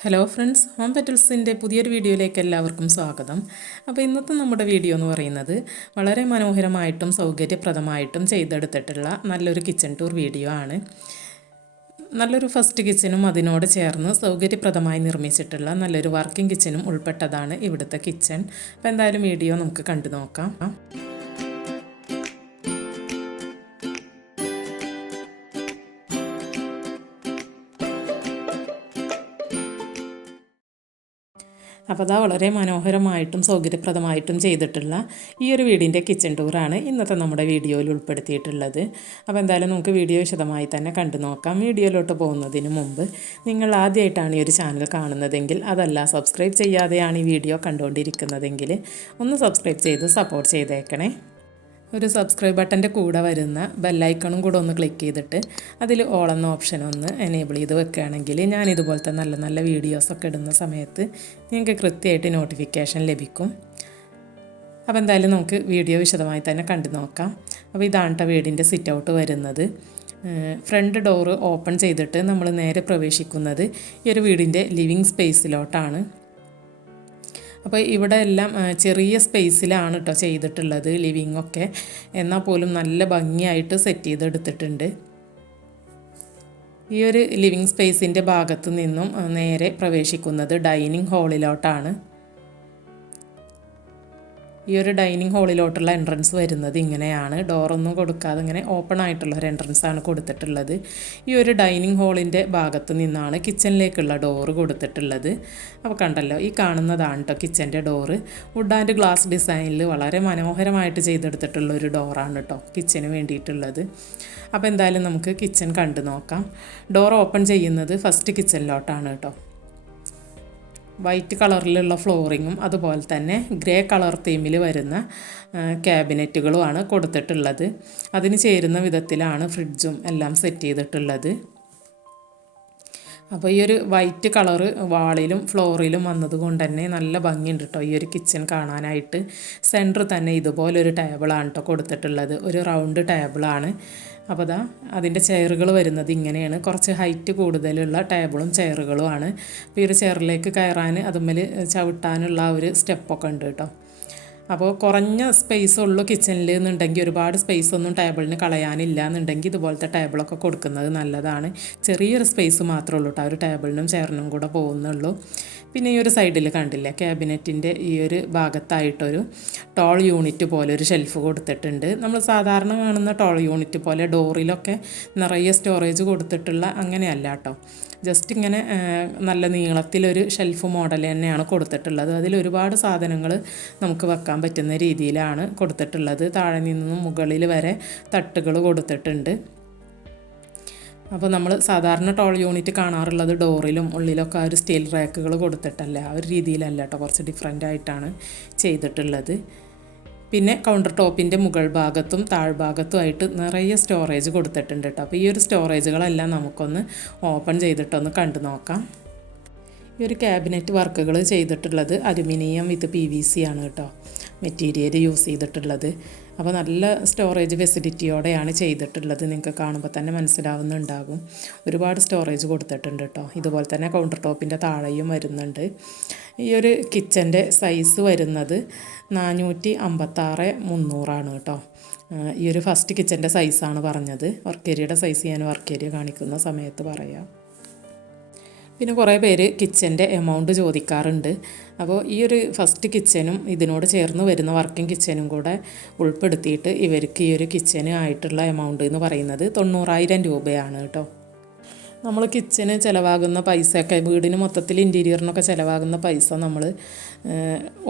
Hello friends home പെറ്റൽസിന്റെ പുതിയൊരു വീഡിയോയിലേക്ക് എല്ലാവർക്കും സ്വാഗതം. അപ്പോൾ ഇന്നത്തെ നമ്മുടെ വീഡിയോ എന്ന് പറയുന്നത് വളരെ മനോഹരമായിട്ടും സൗകര്യപ്രദമായിട്ടും ചെയ്തെടുത്തിട്ടുള്ള നല്ലൊരു കിച്ചൺ ടൂർ വീഡിയോ ആണ്. നല്ലൊരു ഫസ്റ്റ് കിച്ചനും അതിനോട് ചേർന്ന് സൗകര്യപ്രദമായി നിർമ്മിച്ചിട്ടുള്ള നല്ലൊരു വർക്കിംഗ് കിച്ചനും ഉൾപ്പെട്ടതാണ് ഇവിടുത്തെ കിച്ചൺ അപ്പോൾ എന്തായാലും വീഡിയോ നമുക്ക് കണ്ടു നോക്കാം. അപ്പോൾ അതാ വളരെ മനോഹരമായിട്ടും സൗകര്യപ്രദമായിട്ടും ചെയ്തിട്ടുള്ള ഈ ഒരു വീടിന്റെ കിച്ചൺ ടൂറാണ് ഇന്നത്തെ നമ്മുടെ വീഡിയോയിൽ ഉൾപ്പെടുത്തിയിട്ടുള്ളത്. അപ്പോൾ എന്തായാലും നമുക്ക് വീഡിയോ വിശദമായി തന്നെ കണ്ടു നോക്കാം. വീഡിയോയിലോട്ട് പോകുന്നതിന് മുമ്പ് നിങ്ങൾ ആദ്യമായിട്ടാണ് ഈ ഒരു ചാനൽ കാണുന്നതെങ്കിൽ അതല്ല സബ്സ്ക്രൈബ് ചെയ്യാതെയാണ് ഈ വീഡിയോ കണ്ടുകൊണ്ടിരിക്കുന്നതെങ്കിൽ ഒന്ന് സബ്സ്ക്രൈബ് ചെയ്ത് സപ്പോർട്ട് ചെയ്തേക്കണേ. ഒരു സബ്സ്ക്രൈബ് ബട്ടന്റെ കൂടെ വരുന്ന ബെല്ലൈക്കണും കൂടെ ഒന്ന് ക്ലിക്ക് ചെയ്തിട്ട് അതിൽ ഓൾ എന്ന ഓപ്ഷൻ ഒന്ന് എനേബിൾ ചെയ്ത് വെക്കുകയാണെങ്കിൽ ഞാൻ ഇതുപോലത്തെ നല്ല നല്ല വീഡിയോസൊക്കെ ഇടുന്ന സമയത്ത് നിങ്ങൾക്ക് കൃത്യമായിട്ട് നോട്ടിഫിക്കേഷൻ ലഭിക്കും. അപ്പോൾ എന്തായാലും നമുക്ക് വീഡിയോ വിശദമായി തന്നെ കണ്ടു നോക്കാം. അപ്പോൾ ഇതാണ് കേട്ടോ വീടിന്റെ സിറ്റ് ഔട്ട് വരുന്നത്. ഫ്രണ്ട് ഡോറ് ഓപ്പൺ ചെയ്തിട്ട് നമ്മൾ നേരെ പ്രവേശിക്കുന്നത് ഈ ഒരു വീടിന്റെ ലിവിങ് സ്പേസിലോട്ടാണ് അപ്പോൾ ഇവിടെ എല്ലാം ചെറിയ സ്പേസിലാണ് കേട്ടോ ചെയ്തിട്ടുള്ളത് ലിവിങ് ഒക്കെ. എന്നാൽ പോലും നല്ല ഭംഗിയായിട്ട് സെറ്റ് ചെയ്തെടുത്തിട്ടുണ്ട്. ഈ ഒരു ലിവിങ് സ്പേസിന്റെ ഭാഗത്തു നിന്നും നേരെ പ്രവേശിക്കുന്നത് ഡൈനിങ് ഹാളിലോട്ടാണ്. ഈ ഒരു ഡൈനിങ് ഹാളിലോട്ടുള്ള എൻട്രൻസ് വരുന്നത് ഇങ്ങനെയാണ്. ഡോറൊന്നും കൊടുക്കാതെ ഇങ്ങനെ ഓപ്പൺ ആയിട്ടുള്ള ഒരു എൻട്രൻസ് ആണ് കൊടുത്തിട്ടുള്ളത്. ഈ ഒരു ഡൈനിങ് ഹാളിന്റെ ഭാഗത്ത് നിന്നാണ് കിച്ചണിലേക്കുള്ള ഡോറ് കൊടുത്തിട്ടുള്ളത്. അപ്പോൾ കണ്ടല്ലോ ഈ കാണുന്നതാണ് കേട്ടോ കിച്ചന്റെ ഡോറ് വുഡ് ആൻഡ് ഗ്ലാസ് ഡിസൈനിൽ വളരെ മനോഹരമായിട്ട് ചെയ്തെടുത്തിട്ടുള്ള ഒരു ഡോറാണ് കേട്ടോ കിച്ചന് വേണ്ടിയിട്ടുള്ളത്. അപ്പോൾ എന്തായാലും നമുക്ക് കിച്ചൺ കണ്ടു നോക്കാം. ഡോർ ഓപ്പൺ ചെയ്യുന്നത് ഫസ്റ്റ് കിച്ചണിലോട്ടാണ് കേട്ടോ വൈറ്റ് കളറിലുള്ള ഫ്ലോറിങ്ങും അതുപോലെ തന്നെ ഗ്രേ കളർ തീമിൽ വരുന്ന ക്യാബിനറ്റുകളുമാണ് കൊടുത്തിട്ടുള്ളത്. അതിന് ചേരുന്ന വിധത്തിലാണ് ഫ്രിഡ്ജും എല്ലാം സെറ്റ് ചെയ്തിട്ടുള്ളത്. അപ്പോൾ ഈ ഒരു വൈറ്റ് കളറ് വാളിലും ഫ്ലോറിലും വന്നത് കൊണ്ട് തന്നെ നല്ല ഭംഗിയുണ്ട് കേട്ടോ ഈ ഒരു കിച്ചൺ കാണാനായിട്ട്. സെന്റർ തന്നെ ഇതുപോലൊരു ടേബിളാണ് കേട്ടോ കൊടുത്തിട്ടുള്ളത്. ഒരു റൗണ്ട് ടേബിളാണ് അപ്പോൾ അതാ അതിന്റെ ചെയറുകൾ വരുന്നത് ഇങ്ങനെയാണ്. കുറച്ച് ഹൈറ്റ് കൂടുതലുള്ള ടേബിളും ചെയറുകളുമാണ് അപ്പോൾ ഈ ഒരു ചെയറിലേക്ക് കയറാൻ അതുമ്മൽ ചവിട്ടാനുള്ള ഒരു സ്റ്റെപ്പൊക്കെ ഉണ്ട് കേട്ടോ അപ്പോൾ കുറഞ്ഞ സ്പേസ് ഉള്ളൂ കിച്ചണിൽ എന്നുണ്ടെങ്കിൽ ഒരുപാട് സ്പേസ് ഒന്നും ടേബിളിന് കളയാനില്ല എന്നുണ്ടെങ്കിൽ ഇതുപോലത്തെ ടേബിളൊക്കെ കൊടുക്കുന്നത് നല്ലതാണ്. ചെറിയൊരു സ്പേസ് മാത്രമേ ഉള്ളൂ കേട്ടോ ഒരു ടേബിളിനും ചെയറിനും കൂടെ പോകുന്നുള്ളൂ. പിന്നെ ഈ ഒരു സൈഡിൽ കണ്ടില്ല ക്യാബിനറ്റിന്റെ ഈ ഒരു ഭാഗത്തായിട്ടൊരു ടോൾ യൂണിറ്റ് പോലെ ഒരു ഷെൽഫ് കൊടുത്തിട്ടുണ്ട്. നമ്മൾ സാധാരണ കാണുന്ന ടോൾ യൂണിറ്റ് പോലെ ഡോറിലൊക്കെ നിറയെ സ്റ്റോറേജ് കൊടുത്തിട്ടുള്ള അങ്ങനെയല്ല കേട്ടോ ജസ്റ്റ് ഇങ്ങനെ നല്ല നീളത്തിലൊരു ഷെൽഫ് മോഡൽ തന്നെയാണ് കൊടുത്തിട്ടുള്ളത്. അതിൽ ഒരുപാട് സാധനങ്ങൾ നമുക്ക് വെക്കാൻ പറ്റുന്ന രീതിയിലാണ് കൊടുത്തിട്ടുള്ളത്. താഴെ നിന്നും മുകളിൽ വരെ തട്ടുകൾ കൊടുത്തിട്ടുണ്ട്. അപ്പോൾ നമ്മൾ സാധാരണ ടോൾ യൂണിറ്റ് കാണാറുള്ളത് ഡോറിലും ഉള്ളിലൊക്കെ ആ ഒരു സ്റ്റീൽ റാക്കുകൾ കൊടുത്തിട്ടല്ല? ആ ഒരു രീതിയിലല്ല കേട്ടോ കുറച്ച് ഡിഫറെന്റ് ആയിട്ടാണ് ചെയ്തിട്ടുള്ളത്. പിന്നെ കൗണ്ടർ ടോപ്പിന്റെ മുകൾ ഭാഗത്തും താഴ്ഭാഗത്തുമായിട്ട് നിറയെ സ്റ്റോറേജ് കൊടുത്തിട്ടുണ്ട് കേട്ടോ അപ്പോൾ ഈ ഒരു സ്റ്റോറേജുകളെല്ലാം നമുക്കൊന്ന് ഓപ്പൺ ചെയ്തിട്ടൊന്ന് കണ്ടു നോക്കാം. ഈ ഒരു ക്യാബിനറ്റ് വർക്കുകൾ ചെയ്തിട്ടുള്ളത് aluminium with P V C ആണ് കേട്ടോ മെറ്റീരിയൽ യൂസ് ചെയ്തിട്ടുള്ളത്. അപ്പോൾ നല്ല സ്റ്റോറേജ് ഫെസിലിറ്റിയോടെയാണ് ചെയ്തിട്ടുള്ളത്. നിങ്ങൾക്ക് കാണുമ്പോൾ തന്നെ മനസ്സിലാവുന്നുണ്ടാകും. ഒരുപാട് സ്റ്റോറേജ് കൊടുത്തിട്ടുണ്ട് കേട്ടോ. ഇതുപോലെ തന്നെ കൗണ്ടർ ടോപ്പിന്റെ താഴെയും വരുന്നുണ്ട്. ഈ ഒരു കിച്ചന്റെ സൈസ് വരുന്നത് നാനൂറ്റി അമ്പത്താറ് മുന്നൂറാണ് കേട്ടോ. ഈ ഒരു ഫസ്റ്റ് കിച്ചന്റെ സൈസാണ് പറഞ്ഞത്. വർക്കേരിയുടെ സൈസ് ഞാൻ വർക്കേരിയ കാണിക്കുന്ന സമയത്ത് പറയാം. പിന്നെ കുറേ പേര് കിച്ചന്റെ എമൗണ്ട് ചോദിക്കാറുണ്ട്. അപ്പോൾ ഈ ഒരു ഫസ്റ്റ് കിച്ചനും ഇതിനോട് ചേർന്ന് വരുന്ന വർക്കിംഗ് കിച്ചനും കൂടെ ഉൾപ്പെടുത്തിയിട്ട് ഇവർക്ക് ഈ ഒരു കിച്ചന് ആയിട്ടുള്ള എമൗണ്ട് എന്ന് പറയുന്നത് തൊണ്ണൂറായിരം രൂപയാണ് കേട്ടോ. നമ്മൾ കിച്ചന് ചിലവാകുന്ന പൈസയൊക്കെ വീടിന് മൊത്തത്തിൽ ഇന്റീരിയറിനൊക്കെ ചിലവാകുന്ന പൈസ നമ്മൾ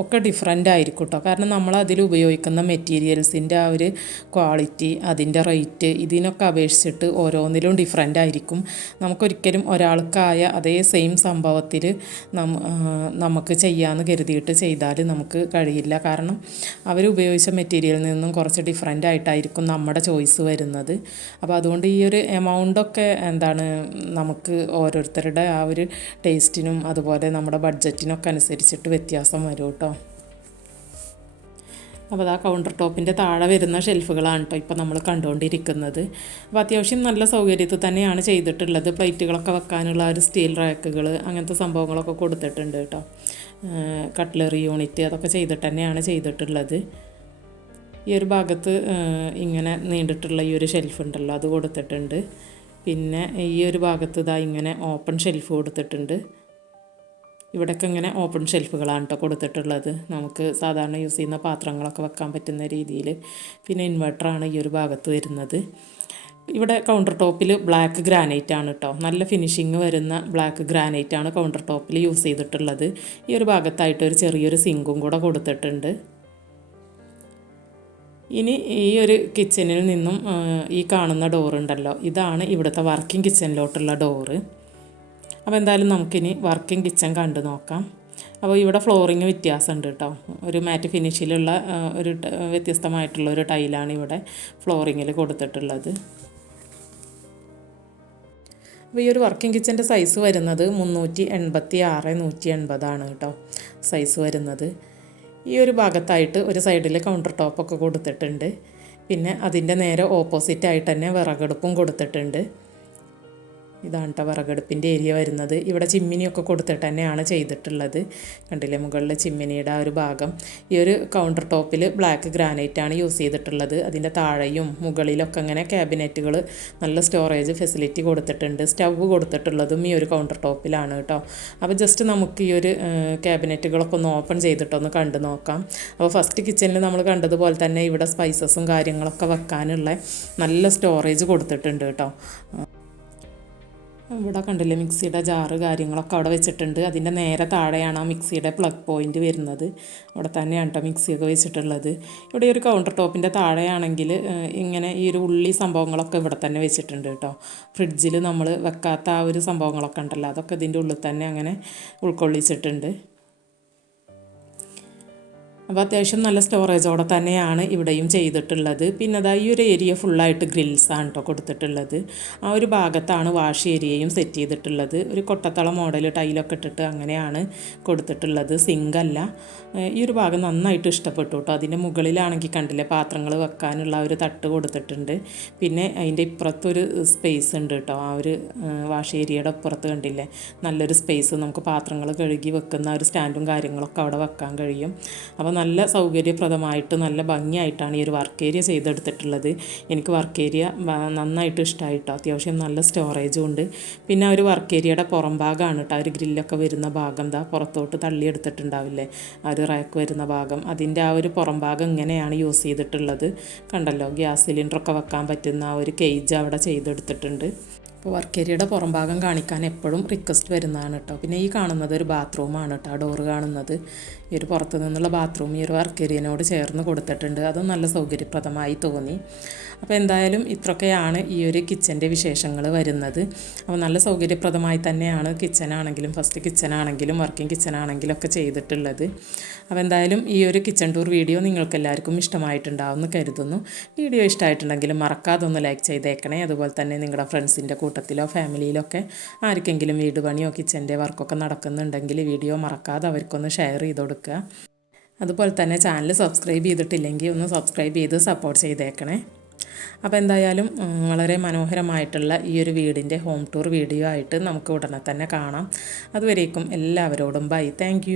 ഒക്കെ ഡിഫറെന്റ് ആയിരിക്കും കേട്ടോ കാരണം നമ്മൾ അതിൽ ഉപയോഗിക്കുന്ന മെറ്റീരിയൽസിന്റെ ആ ഒരു ക്വാളിറ്റി അതിന്റെ റേറ്റ് ഇതിനൊക്കെ അപേക്ഷിച്ചിട്ട് ഓരോന്നിലും ഡിഫറെന്റ് ആയിരിക്കും. നമുക്കൊരിക്കലും ഒരാൾക്കായ അതേ സെയിം സംഭവത്തിൽ നമുക്ക് ചെയ്യാമെന്ന് കരുതിയിട്ട് ചെയ്താൽ നമുക്ക് കഴിയില്ല. കാരണം അവർ ഉപയോഗിച്ച മെറ്റീരിയലിൽ നിന്നും കുറച്ച് ഡിഫറെന്റ് ആയിട്ടായിരിക്കും നമ്മുടെ ചോയ്സ് വരുന്നത്. അപ്പോൾ അതുകൊണ്ട് ഈ ഒരു എമൗണ്ടൊക്കെ എന്താണ് നമുക്ക് ഓരോരുത്തരുടെ ആ ഒരു ടേസ്റ്റിനും അതുപോലെ നമ്മുടെ ബഡ്ജറ്റിനൊക്കെ അനുസരിച്ചിട്ട് വ്യത്യാസം വരും കേട്ടോ. അപ്പോൾ അതാ കൗണ്ടർ ടോപ്പിന്റെ താഴെ വരുന്ന ഷെൽഫുകളാണ് കേട്ടോ ഇപ്പോൾ നമ്മൾ കണ്ടുകൊണ്ടിരിക്കുന്നത്. അപ്പോൾ അത്യാവശ്യം നല്ല സൗകര്യത്തിൽ തന്നെയാണ് ചെയ്തിട്ടുള്ളത്. പ്ലേറ്റുകളൊക്കെ വെക്കാനുള്ള ഒരു സ്റ്റീൽ റാക്കുകൾ അങ്ങനത്തെ സംഭവങ്ങളൊക്കെ കൊടുത്തിട്ടുണ്ട് കേട്ടോ. കട്ട്ലറി യൂണിറ്റ് അതൊക്കെ ചെയ്തിട്ട് തന്നെയാണ് ചെയ്തിട്ടുള്ളത്. ഈ ഒരു ഭാഗത്ത് ഇങ്ങനെ നീണ്ടിട്ടുള്ള ഈ ഒരു ഷെൽഫ് ഉണ്ടല്ലോ അത് കൊടുത്തിട്ടുണ്ട്. പിന്നെ ഈ ഒരു ഭാഗത്ത് ഇതാ ഇങ്ങനെ ഓപ്പൺ ഷെൽഫ് കൊടുത്തിട്ടുണ്ട്. ഇവിടെയൊക്കെ ഇങ്ങനെ ഓപ്പൺ ഷെൽഫുകളാണ് കേട്ടോ കൊടുത്തിട്ടുള്ളത്. നമുക്ക് സാധാരണ യൂസ് ചെയ്യുന്ന പാത്രങ്ങളൊക്കെ വെക്കാൻ പറ്റുന്ന രീതിയിൽ പിന്നെ ഇൻവെർട്ടറാണ് ഈ ഒരു ഭാഗത്ത് വരുന്നത്. ഇവിടെ കൗണ്ടർ ടോപ്പിൽ ബ്ലാക്ക് ഗ്രാനൈറ്റ് ആണ് കേട്ടോ നല്ല ഫിനിഷിങ് വരുന്ന ബ്ലാക്ക് ഗ്രാനൈറ്റ് ആണ് കൗണ്ടർ ടോപ്പിൽ യൂസ് ചെയ്തിട്ടുള്ളത്. ഈ ഒരു ഭാഗത്തായിട്ട് ഒരു ചെറിയൊരു സിങ്കും കൂടെ കൊടുത്തിട്ടുണ്ട്. ഇനി ഈ ഒരു കിച്ചണിൽ നിന്നും ഈ കാണുന്ന ഡോർ ഉണ്ടല്ലോ. ഇതാണ് ഇവിടുത്തെ വർക്കിംഗ് കിച്ചണിലോട്ടുള്ള ഡോറ് അപ്പോൾ എന്തായാലും നമുക്കിനി വർക്കിംഗ് കിച്ചൺ കണ്ടു നോക്കാം. അപ്പോൾ ഇവിടെ ഫ്ലോറിങ് വ്യത്യാസമുണ്ട് കേട്ടോ ഒരു മാറ്റ് ഫിനിഷിലുള്ള ഒരു വ്യത്യസ്തമായിട്ടുള്ള ഒരു ടൈലാണ് ഇവിടെ ഫ്ലോറിങ്ങിൽ കൊടുത്തിട്ടുള്ളത്. അപ്പോൾ ഈ ഒരു വർക്കിംഗ് കിച്ചന്റെ സൈസ് വരുന്നത് മുന്നൂറ്റി എൺപത്തി ആറ് നൂറ്റി എൺപതാണ് കേട്ടോ സൈസ് വരുന്നത്. ഈ ഒരു ഭാഗത്തായിട്ട് ഒരു സൈഡിൽ കൗണ്ടർ ടോപ്പൊക്കെ കൊടുത്തിട്ടുണ്ട്. പിന്നെ അതിന്റെ നേരെ ഓപ്പോസിറ്റായിട്ട് തന്നെ വിറകടുപ്പും കൊടുത്തിട്ടുണ്ട്. ഇതാണ് കേട്ടോ വിറകടുപ്പിന്റെ ഏരിയ വരുന്നത്. ഇവിടെ ചിമ്മിനിയൊക്കെ കൊടുത്തിട്ട് തന്നെയാണ് ചെയ്തിട്ടുള്ളത്. കണ്ടില്ലേ? മുകളിൽ ചിമ്മിനിയുടെ ആ ഒരു ഭാഗം. ഈ ഒരു കൗണ്ടർ ടോപ്പിൽ ബ്ലാക്ക് ഗ്രാനൈറ്റ് ആണ് യൂസ് ചെയ്തിട്ടുള്ളത്. അതിന്റെ താഴെയും മുകളിലൊക്കെ അങ്ങനെ ക്യാബിനറ്റുകൾ നല്ല സ്റ്റോറേജ് ഫെസിലിറ്റി കൊടുത്തിട്ടുണ്ട്. സ്റ്റവ് കൊടുത്തിട്ടുള്ളതും ഈ ഒരു കൗണ്ടർ ടോപ്പിലാണ് കേട്ടോ അപ്പോൾ ജസ്റ്റ് നമുക്ക് ഈ ഒരു ക്യാബിനറ്റുകളൊക്കെ ഒന്ന് ഓപ്പൺ ചെയ്തിട്ടൊന്ന് കണ്ടു നോക്കാം. അപ്പോൾ ഫസ്റ്റ് കിച്ചണിൽ നമ്മൾ കണ്ടതുപോലെ തന്നെ ഇവിടെ സ്പൈസസും കാര്യങ്ങളൊക്കെ വെക്കാനുള്ള നല്ല സ്റ്റോറേജ് കൊടുത്തിട്ടുണ്ട് കേട്ടോ ഇവിടെ കണ്ടില്ലേ മിക്സിയുടെ ജാറ് കാര്യങ്ങളൊക്കെ അവിടെ വെച്ചിട്ടുണ്ട്. അതിന്റെ നേരെ താഴെയാണ് ആ മിക്സിയുടെ പ്ലഗ് പോയിന്റ് വരുന്നത്. അവിടെ തന്നെയാണ് കേട്ടോ മിക്സിയൊക്കെ വെച്ചിട്ടുള്ളത്. ഇവിടെ ഒരു കൗണ്ടർ ടോപ്പിന്റെ താഴെയാണെങ്കിൽ ഇങ്ങനെ ഈ ഒരു ഉള്ളി സംഭവങ്ങളൊക്കെ ഇവിടെ തന്നെ വെച്ചിട്ടുണ്ട് കേട്ടോ ഫ്രിഡ്ജിൽ നമ്മൾ വെക്കാത്ത ആ ഒരു സംഭവങ്ങളൊക്കെ ഉണ്ടല്ലോ അതൊക്കെ ഇതിന്റെ ഉള്ളിൽ തന്നെ അങ്ങനെ ഉൾക്കൊള്ളിച്ചിട്ടുണ്ട്. അപ്പോൾ അത്യാവശ്യം നല്ല സ്റ്റോറേജോടെ തന്നെയാണ് ഇവിടെയും ചെയ്തിട്ടുള്ളത്. പിന്നെ അതാ ഈ ഒരു ഏരിയ ഫുള്ളായിട്ട് ഗ്രിൽസാണ് കേട്ടോ കൊടുത്തിട്ടുള്ളത്. ആ ഒരു ഭാഗത്താണ് വാഷ് ഏരിയയും സെറ്റ് ചെയ്തിട്ടുള്ളത്. ഒരു കൊട്ടത്തള മോഡൽ ടൈലൊക്കെ ഇട്ടിട്ട് അങ്ങനെയാണ് കൊടുത്തിട്ടുള്ളത്. സിങ്കല്ല ഈ ഒരു ഭാഗം നന്നായിട്ട് ഇഷ്ടപ്പെട്ടു കേട്ടോ അതിന്റെ മുകളിലാണെങ്കിൽ കണ്ടില്ലേ പാത്രങ്ങൾ വെക്കാനുള്ള ഒരു തട്ട് കൊടുത്തിട്ടുണ്ട്. പിന്നെ അതിന്റെ ഇപ്പുറത്തൊരു സ്പേസ് ഉണ്ട് കേട്ടോ ആ ഒരു വാഷ് ഏരിയയുടെ അപ്പുറത്ത് കണ്ടില്ലേ? നല്ലൊരു സ്പേസ് നമുക്ക് പാത്രങ്ങൾ കഴുകി വെക്കുന്ന ഒരു സ്റ്റാൻഡും കാര്യങ്ങളൊക്കെ അവിടെ വെക്കാൻ കഴിയും. അപ്പോൾ നല്ല സൗകര്യപ്രദമായിട്ട് നല്ല ഭംഗിയായിട്ടാണ് ഈ ഒരു വർക്ക് ഏരിയ ചെയ്തെടുത്തിട്ടുള്ളത്. എനിക്ക് വർക്ക് ഏരിയ നന്നായിട്ട് ഇഷ്ടമായിട്ടോ അത്യാവശ്യം നല്ല സ്റ്റോറേജും ഉണ്ട്. പിന്നെ ഒരു വർക്ക് ഏരിയയുടെ പുറം ഭാഗമാണ് കേട്ടോ ഒരു ഗ്രില്ലൊക്കെ വരുന്ന ഭാഗം എന്താ പുറത്തോട്ട് തള്ളിയെടുത്തിട്ടുണ്ടാവില്ലേ? ആ ഒരു റാക്ക് വരുന്ന ഭാഗം. അതിന്റെ ആ ഒരു പുറം ഭാഗം ഇങ്ങനെയാണ് യൂസ് ചെയ്തിട്ടുള്ളത്. കണ്ടല്ലോ? ഗ്യാസ് സിലിണ്ടറൊക്കെ വെക്കാൻ പറ്റുന്ന ആ ഒരു കേജ് അവിടെ ചെയ്തെടുത്തിട്ടുണ്ട്. വർക്ക് ഏരിയയുടെ പുറം ഭാഗം കാണിക്കാൻ എപ്പോഴും റിക്വസ്റ്റ് വരുന്നതാണ് കേട്ടോ പിന്നെ ഈ കാണുന്നത് ഒരു ബാത്റൂമാണ് കേട്ടോ ഡോറ് കാണുന്നത്. ഈ ഒരു പുറത്തു നിന്നുള്ള ബാത്റൂം ഈ ഒരു വർക്ക് ഏരിയനോട് ചേർന്ന് കൊടുത്തിട്ടുണ്ട്. അതും നല്ല സൗകര്യപ്രദമായി തോന്നി. അപ്പോൾ എന്തായാലും ഇത്രയൊക്കെയാണ് ഈ ഒരു കിച്ചന്റെ വിശേഷങ്ങൾ വരുന്നത്. അപ്പോൾ നല്ല സൗകര്യപ്രദമായി തന്നെയാണ് കിച്ചനാണെങ്കിലും ഫസ്റ്റ് കിച്ചനാണെങ്കിലും വർക്കിംഗ് കിച്ചനാണെങ്കിലും ഒക്കെ ചെയ്തിട്ടുള്ളത്. അപ്പോൾ എന്തായാലും ഈ ഒരു കിച്ചൺ ടൂർ വീഡിയോ നിങ്ങൾക്ക് എല്ലാവർക്കും ഇഷ്ടമായിട്ടുണ്ടാവുമെന്ന് കരുതുന്നു. വീഡിയോ ഇഷ്ടമായിട്ടുണ്ടെങ്കിൽ മറക്കാതെ ഒന്ന് ലൈക്ക് ചെയ്തേക്കണേ. അതുപോലെ തന്നെ നിങ്ങളുടെ ഫ്രണ്ട്സിന്റെ കൂട്ടത്തിലോ ഫാമിലിയിലോ ഒക്കെ ആർക്കെങ്കിലും വീട് പണിയോ കിച്ചന്റെ വർക്കൊക്കെ നടക്കുന്നുണ്ടെങ്കിൽ വീഡിയോ മറക്കാതെ അവർക്കൊന്ന് ഷെയർ ചെയ്ത് കൊടുക്കുക. അതുപോലെ തന്നെ ചാനൽ സബ്സ്ക്രൈബ് ചെയ്തിട്ടില്ലെങ്കിൽ ഒന്ന് സബ്സ്ക്രൈബ് ചെയ്ത് സപ്പോർട്ട് ചെയ്തേക്കണേ. അപ്പോൾ എന്തായാലും വളരെ മനോഹരമായിട്ടുള്ള ഈ ഒരു വീടിന്റെ ഹോം ടൂർ വീഡിയോ ആയിട്ട് നമുക്ക് ഉടനെ തന്നെ കാണാം. അതുവരേക്കും എല്ലാവരോടും ബൈ. താങ്ക്